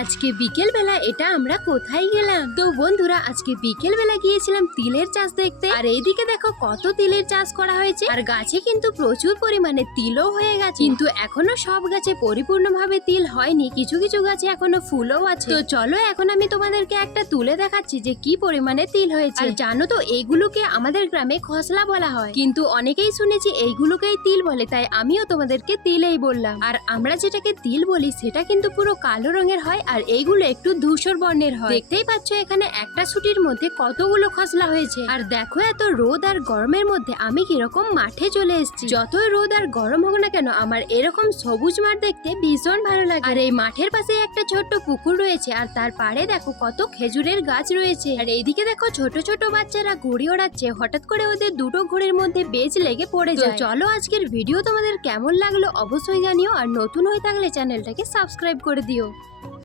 আজকে বিকেল বেলা এটা আমরা কোথায় গেলাম? তো বন্ধুরা আজকে বিকেল বেলা গিয়েছিলাম তিলের চাষ দেখতে। আর এইদিকে দেখো কত তিলের চাষ করা হয়েছে, আর গাছে কিন্তু প্রচুর পরিমাণে তিলও হয়ে গেছে, কিন্তু এখনো সব গাছে পরিপূর্ণভাবে তিল হয়নি, কিছু কিছু গাছে এখনো ফুলও আছে। তো চলো এখন আমি তোমাদেরকে একটা তুলে দেখাচ্ছি যে কি পরিমাণে তিল হয়েছে। আর জানো তো এইগুলোকে আমাদের গ্রামে খসলা বলা হয়, কিন্তু অনেকেই শুনেছি এইগুলোকেই তিল বলে, তাই আমিও তোমাদেরকে তিলেই বললাম। আর আমরা যেটাকে তিল বলি সেটা কিন্তু পুরো কালো রঙের হয়, আর এইগুলো একটু ধূসর বর্ণের হয়। দেখতেই পাচ্ছ এখানে একটা ছুটির মধ্যে কতগুলো খসলা হয়েছে। আর দেখো এত রোদ আর গরমের মধ্যে আমি কিরকম মাঠে চলে এসেছি। যতই রোদ আর গরম হোক না কেন আমার এরকম সবুজ মাঠ দেখতে ভীষণ ভালো লাগে। আর এই মাঠের পাশে একটা ছোট্ট পুকুর রয়েছে, আর তার পাড়ে দেখো কত খেজুরের গাছ রয়েছে। আর এইদিকে দেখো ছোট ছোট বাচ্চারা ঘুড়ি ওড়াচ্ছে, হঠাৎ করে ওদের দুটো ঘুড়ির মধ্যে বেজ লেগে পড়ে যায়। চলো আজকের ভিডিও তোমাদের কেমন লাগলো অবশ্যই জানিও, আর নতুন হয়ে থাকলে চ্যানেলটাকে সাবস্ক্রাইব করে দিও।